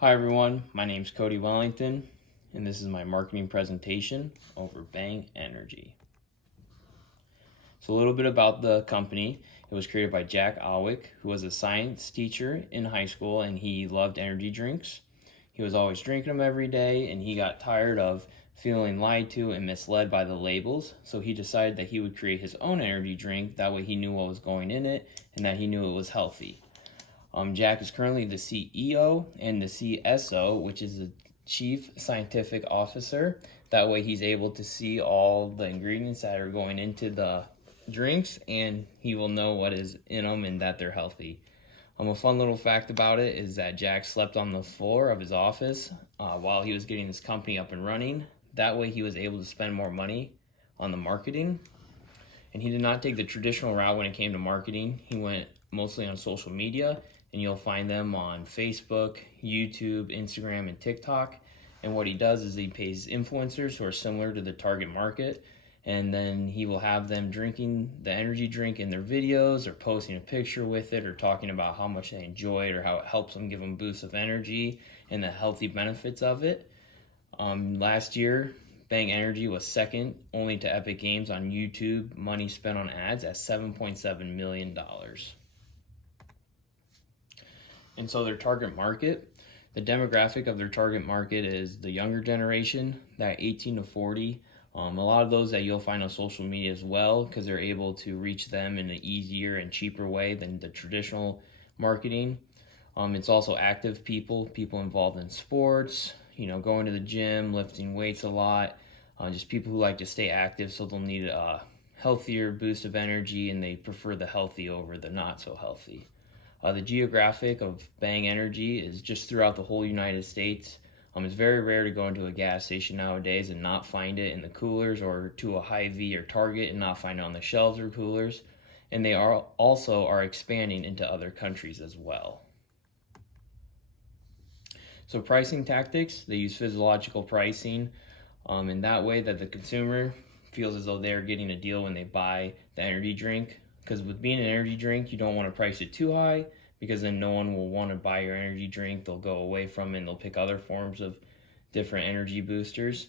Hi everyone, my name is Cody Wellington, and this is my marketing presentation over Bang Energy. So a little bit about the company. It was created by Jack Alwick, who was a science teacher in high school, and he loved energy drinks. He was always drinking them every day, and he got tired of feeling lied to and misled by the labels. So he decided that he would create his own energy drink. That way he knew what was going in it, and that he knew it was healthy. Jack is currently the CEO and the CSO, which is the Chief Scientific Officer. That way he's able to see all the ingredients that are going into the drinks, and he will know what is in them and that they're healthy. A fun little fact about it is that Jack slept on the floor of his office while he was getting this company up and running. That way he was able to spend more money on the marketing. And he did not take the traditional route when it came to marketing. He went mostly on social media, and you'll find them on Facebook, YouTube, Instagram, and TikTok. And what he does is he pays influencers who are similar to the target market, and then he will have them drinking the energy drink in their videos or posting a picture with it or talking about how much they enjoy it or how it helps them, give them boosts of energy and the healthy benefits of it. Last year, Bang Energy was second only to Epic Games on YouTube money spent on ads at $7.7 million. And so their target market, the demographic of their target market is the younger generation, that 18 to 40. A lot of those that you'll find on social media as well, because they're able to reach them in an easier and cheaper way than the traditional marketing. It's also active people involved in sports, going to the gym, lifting weights a lot, just people who like to stay active, so they'll need a healthier boost of energy, and they prefer the healthy over the not so healthy. The geographic of Bang Energy is just throughout the whole United States. It's very rare to go into a gas station nowadays and not find it in the coolers, or to a Hy-Vee or Target and not find it on the shelves or coolers. And they are also expanding into other countries as well. So pricing tactics, they use physiological pricing in that way that the consumer feels as though they're getting a deal when they buy the energy drink. Because with being an energy drink, you don't want to price it too high, because then no one will want to buy your energy drink. They'll go away from it and they'll pick other forms of different energy boosters.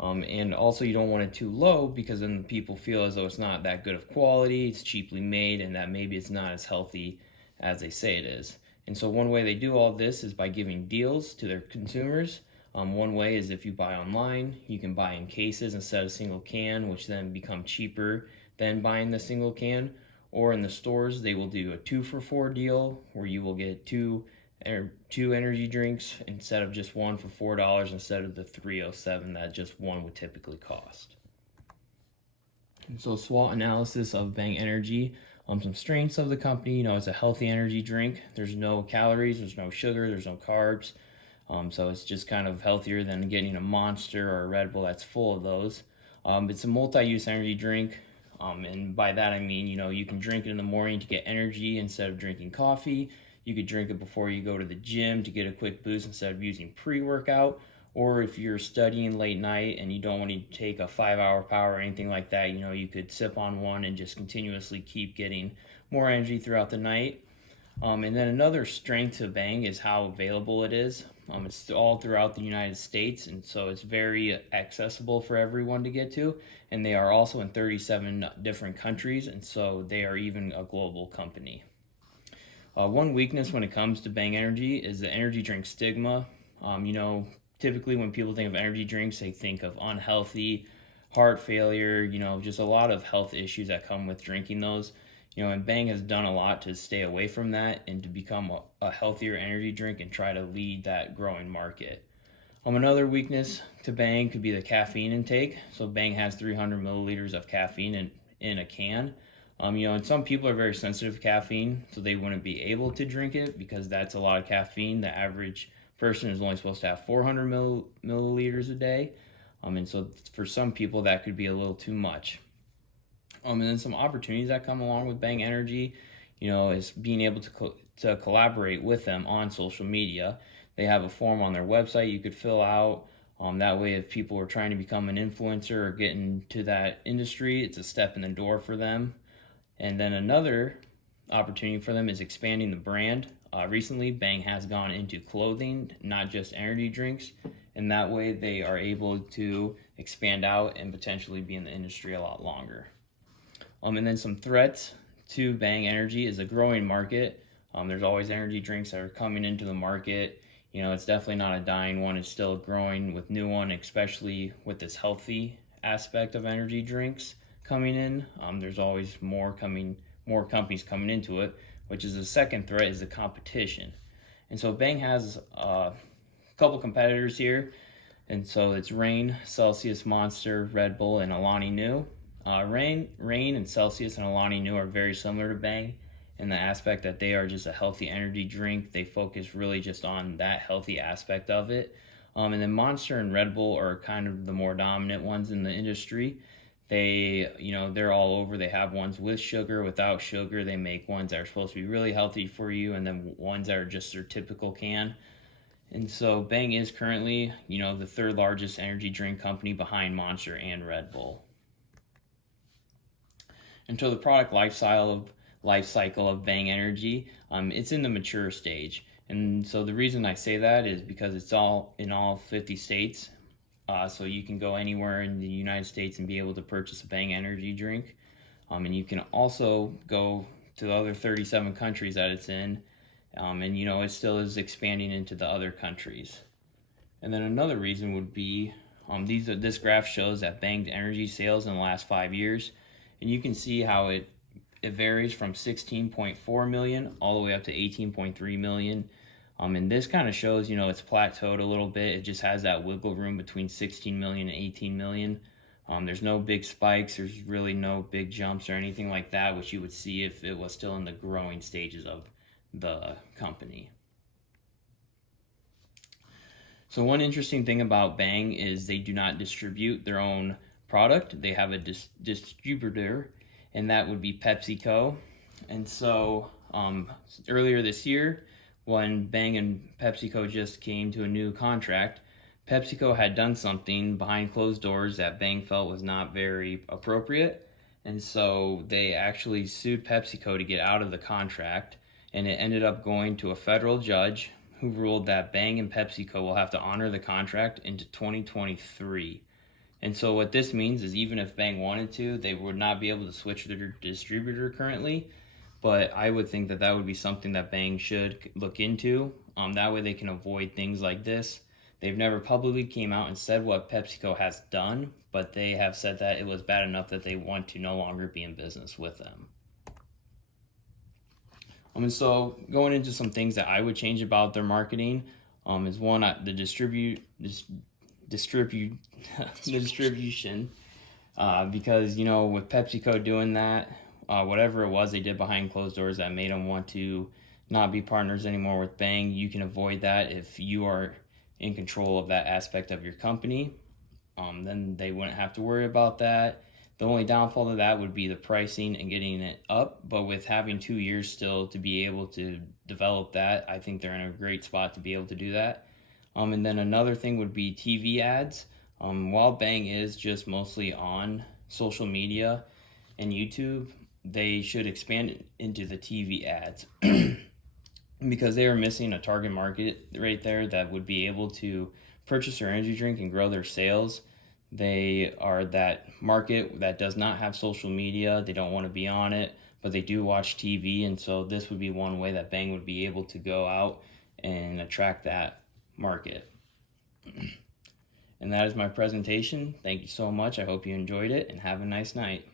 And also you don't want it too low, because then people feel as though it's not that good of quality, it's cheaply made, and that maybe it's not as healthy as they say it is. And so one way they do all this is by giving deals to their consumers. One way is if you buy online, you can buy in cases instead of single can, which then become cheaper than buying the single can. Or in the stores, they will do a 2-for-4 deal, where you will get two energy drinks instead of just one for $4 instead of the $3.07 that just one would typically cost. And so SWOT analysis of Bang Energy. Some strengths of the company, it's a healthy energy drink. There's no calories, there's no sugar, there's no carbs. So it's just kind of healthier than getting a Monster or a Red Bull that's full of those. It's a multi-use energy drink. And by that I mean, you can drink it in the morning to get energy instead of drinking coffee. You could drink it before you go to the gym to get a quick boost instead of using pre-workout. Or if you're studying late night and you don't want to take a 5-hour power or anything like that, you could sip on one and just continuously keep getting more energy throughout the night. And then another strength to Bang is how available it is. It's all throughout the United States, and so it's very accessible for everyone to get to. And they are also in 37 different countries, and so they are even a global company. One weakness when it comes to Bang Energy is the energy drink stigma. Typically when people think of energy drinks, they think of unhealthy, heart failure, just a lot of health issues that come with drinking those. And Bang has done a lot to stay away from that and to become a healthier energy drink and try to lead that growing market. Another weakness to Bang could be the caffeine intake. So Bang has 300 milliliters of caffeine in a can. And some people are very sensitive to caffeine, so they wouldn't be able to drink it because that's a lot of caffeine. The average person is only supposed to have 400 milliliters a day. And so for some people that could be a little too much. And then some opportunities that come along with Bang Energy, is being able to collaborate with them on social media. They have a form on their website you could fill out. That way, if people are trying to become an influencer or get into that industry, it's a step in the door for them. And then another opportunity for them is expanding the brand. recently, Bang has gone into clothing, not just energy drinks, and that way they are able to expand out and potentially be in the industry a lot longer. And then some threats to Bang Energy is a growing market. There's always energy drinks that are coming into the market. You know, it's definitely not a dying one. It's still growing with new one, especially with this healthy aspect of energy drinks coming in. There's always more companies coming into it, which is the second threat is the competition. And so Bang has a couple competitors here. And so it's Reign, Celsius, Monster, Red Bull, and Alani Nu. Reign and Celsius and Alani Nu are very similar to Bang in the aspect that they are just a healthy energy drink. They focus really just on that healthy aspect of it. And then Monster and Red Bull are kind of the more dominant ones in the industry. They're all over. They have ones with sugar, without sugar. They make ones that are supposed to be really healthy for you, and then ones that are just their typical can. And so Bang is currently, the third largest energy drink company behind Monster and Red Bull. Until the product life cycle of Bang Energy, it's in the mature stage. And so the reason I say that is because it's all in all 50 states. So you can go anywhere in the United States and be able to purchase a Bang Energy drink. And you can also go to the other 37 countries that it's in. And it still is expanding into the other countries. And then another reason would be, this graph shows that Bang Energy sales in the last 5 years. And you can see how it varies from 16.4 million all the way up to 18.3 million. And this kind of shows, it's plateaued a little bit. It just has that wiggle room between 16 million and 18 million. There's no big spikes. There's really no big jumps or anything like that, which you would see if it was still in the growing stages of the company. So one interesting thing about Bang is they do not distribute their own product. They have a distributor, and that would be PepsiCo. And so earlier this year, when Bang and PepsiCo just came to a new contract, PepsiCo had done something behind closed doors that Bang felt was not very appropriate. And so they actually sued PepsiCo to get out of the contract, and it ended up going to a federal judge who ruled that Bang and PepsiCo will have to honor the contract into 2023. And so what this means is even if Bang wanted to, they would not be able to switch their distributor currently. But I would think that would be something that Bang should look into. That way they can avoid things like this. They've never publicly came out and said what PepsiCo has done, but they have said that it was bad enough that they want to no longer be in business with them. And so going into some things that I would change about their marketing is one, the distribution, because with PepsiCo doing that, whatever it was they did behind closed doors that made them want to not be partners anymore with Bang, you can avoid that if you are in control of that aspect of your company. Then they wouldn't have to worry about that. The only downfall to that would be the pricing and getting it up, but with having 2 years still to be able to develop that, I think they're in a great spot to be able to do that. And then another thing would be TV ads. While Bang is just mostly on social media and YouTube, they should expand into the TV ads because they are missing a target market right there that would be able to purchase their energy drink and grow their sales. They are that market that does not have social media. They don't want to be on it, but they do watch TV. And so this would be one way that Bang would be able to go out and attract that market. And that is my presentation. Thank you so much. I hope you enjoyed it and have a nice night.